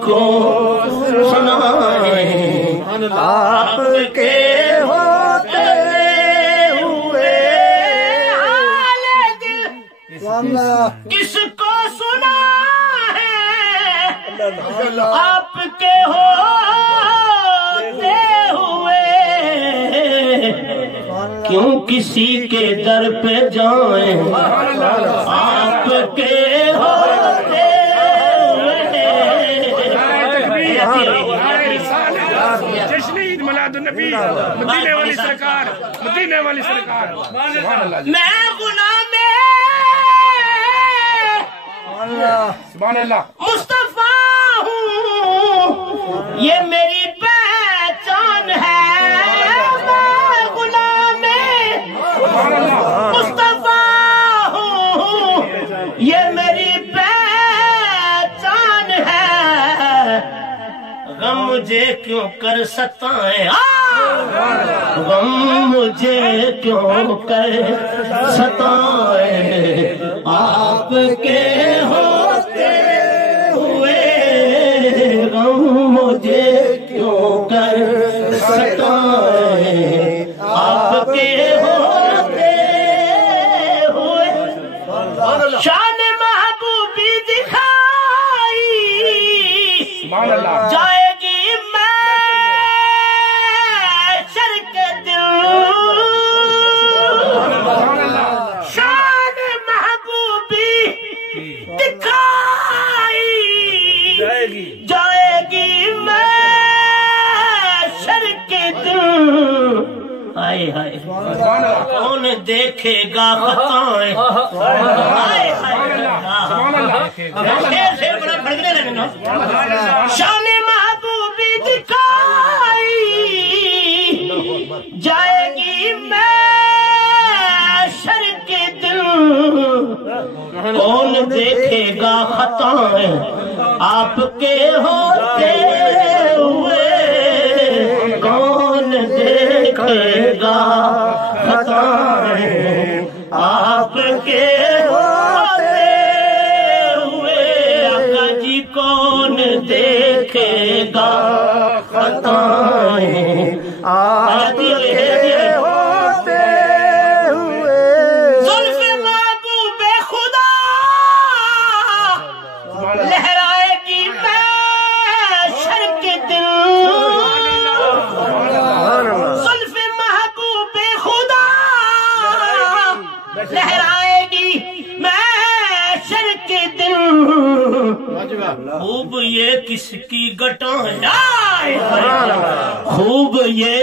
کو سنائیں آپ کے ہوتے ہوئے حال دل کس کو سنا ہے آپ کے ہوتے ہوئے کیوں کسی کے در پہ جائیں آپ کے ہوتے جشن عید میلاد النبی مدینے والی سرکار مدینے والی سرکار میں غلام سبحان اللہ مصطفیٰ ہوں یہ میری پہچان ہے میں غلام مصطفیٰ ہوں یہ میری پہچان ہے غم مجھے کیوں کر ستائیں غم مجھے کیوں کر ستائیں آپ کے ہوتے ہوئے غم مجھے کیوں کر ستائیں آپ کے ہوتے ہوئے شان محبوبی دکھائی جائے گی محشر کے دن شان محبوبی دکھائی جائے گی محشر کے دن ہائے ہائے کون دیکھے گا خطائیں ہائے شان محبوبی دکھائی جائے گی محشر کے دن کون دیکھے گا خطائیں آپ کے ہوتے ہوئے کون دیکھے گا خطائیں آپ کے ہوتے ہوئے آقا جی کون دیکھے گا خطائیں آپ کے ہوتے ہوئے زلف محبوب خدا لہرائے گی محشر کے دن زلف محبوب خدا لہرائے گی محشر کے دن خوب یہ کس کی گٹائیں خوب یہ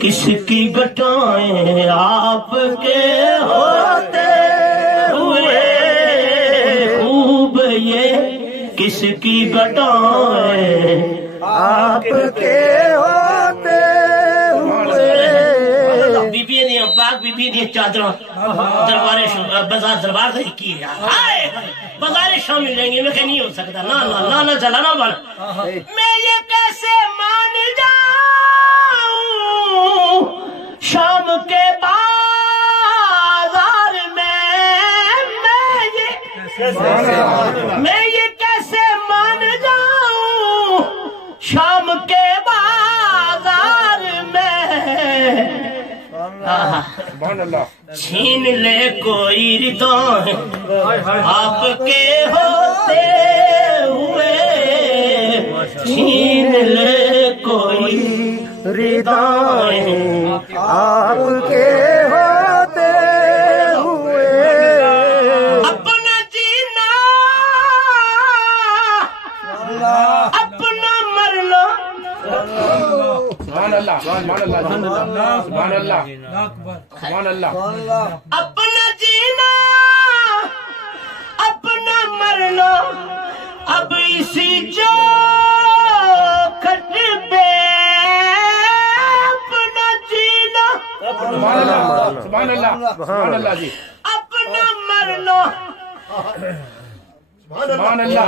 کس کی گٹائیں آپ کے ہوتے ہوئے خوب یہ کس کی گٹائیں آپ کے ہوتے ہوئے بی نے پاک بی نے چادروں بازار دربار سے کی بازار شامل لیں گے میں کہ نہیں ہو سکتا نہ چلا نہ بنا میں یہ کیسے مان جاؤں شام کے بازار میں یہ کیسے مان جاؤں شام کے بازار میں چھین لے کوئی ردائیں آپ کے ہوتے ہوئے چھین لے کوئی ردائیں آپ کے ہوتے ہوئے اپنا جینا اپنا مرنا سبحان اللہ سبحان اللہ سبحان اللہ سبحان اللہ اپنا جینا اپنا مرنا اب اسی جو کھٹ پہ اپنا جینا سبحان اللہ سبحان اللہ سبحان اللہ جی اپنا مرنا سبحان اللہ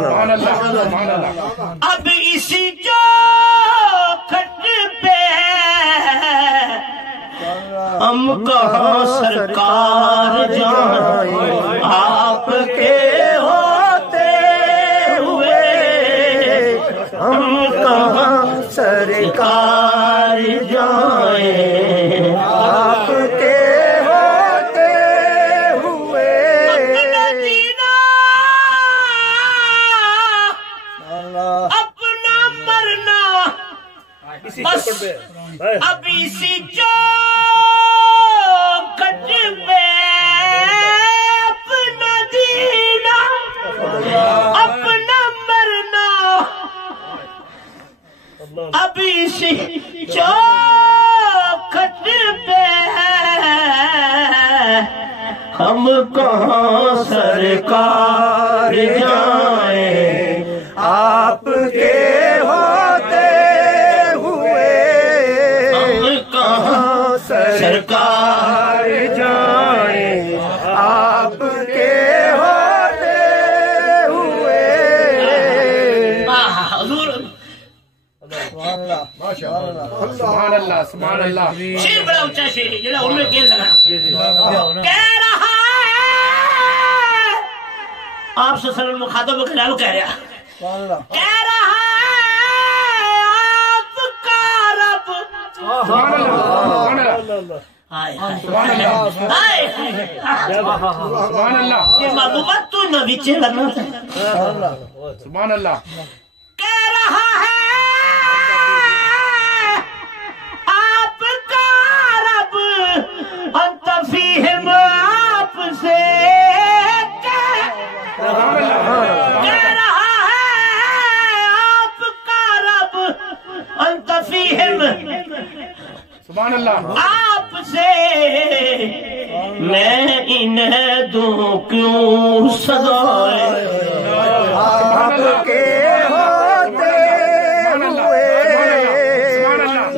سبحان اللہ سبحان اللہ اب اسی جو کھٹ پہ ہم کہاں سرکار جائیں آپ کے ہوتے ہوئے اب اسی چوکھٹ پہ اپنا جینا اپنا مرنا اب اسی چوکھٹ پہ ہم کہاں سرکار جائیں آپ کے ہوتے ہوئے ہم کہاں سرکار جائیں آپ کے ہوتے ہوئے حضور سبحان اللہ سبحان اللہ شیر بڑا اونچا شیر ہے جڑا ان میں گیر لگا کہہ رہا ہے آپ سے سلام مخاطب کلام کہہ رہا کہہ رہا ہے آپ کا رب سبحان اللہ ہائے ہائے سبحان اللہ ہائے سبحان اللہ یہ محبوبت تو نہ بیچے لگنا تھا سبحان اللہ کہہ رہا ہے آپ کا رب انت فیہم آپ سے کہہ رہا ہے آپ کا رب انت فیہم سبحان اللہ آپ سے میں انہیں دوں کیوں سزائے آپ کے ہوتے ہوئے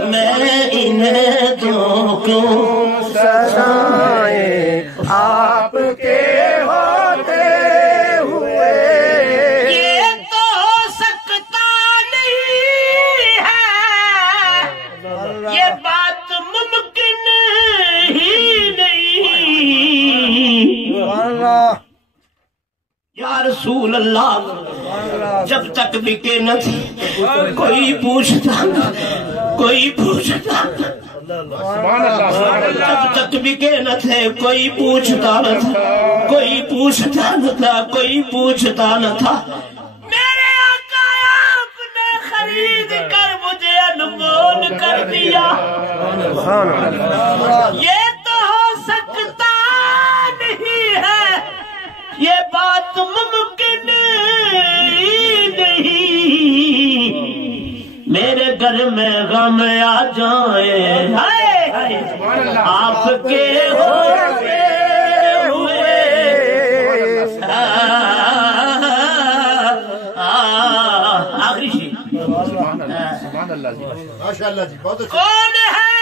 میں انہیں دوں کیوں سزائیں آپ کے ہوتے ہوئے یہ تو ہو سکتا نہیں ہے یہ بات ممکن ہی نہیں یا رسول اللہ جب تک بکے نہ تھے کوئی پوچھتا سبحان اللہ سبحان اللہ جب تک بکے نہ تھے کوئی پوچھتا نہ تھا کوئی پوچھتا نہ تھا میرے آقا آپ نے خرید کر مجھے انمول کر دیا یہ تو ہو سکتا نہیں ہے یہ بات ممکن نہیں میرے گھر میں غم آ جائے آپ کے ہوتے ہوئے آخری شیء سبحان اللہ جی ماشاءاللہ جی بہت اچھا کون ہے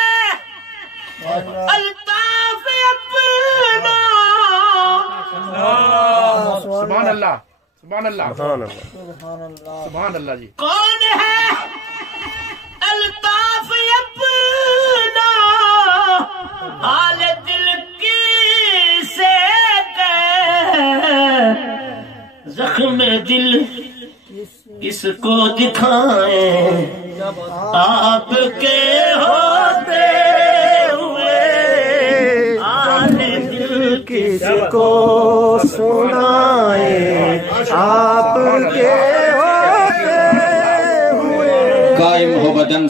الطاف اپنا سبحان اللہ سبحان اللہ سبحان اللہ جی کون ہے الطاف اپنا حال دل کی سے زخم دل کس کو دکھائیں آپ کے ہوتے ہوئے حال دل کس کو سنائیں آپ کے ہوتے ہوئے قائم ہو بدن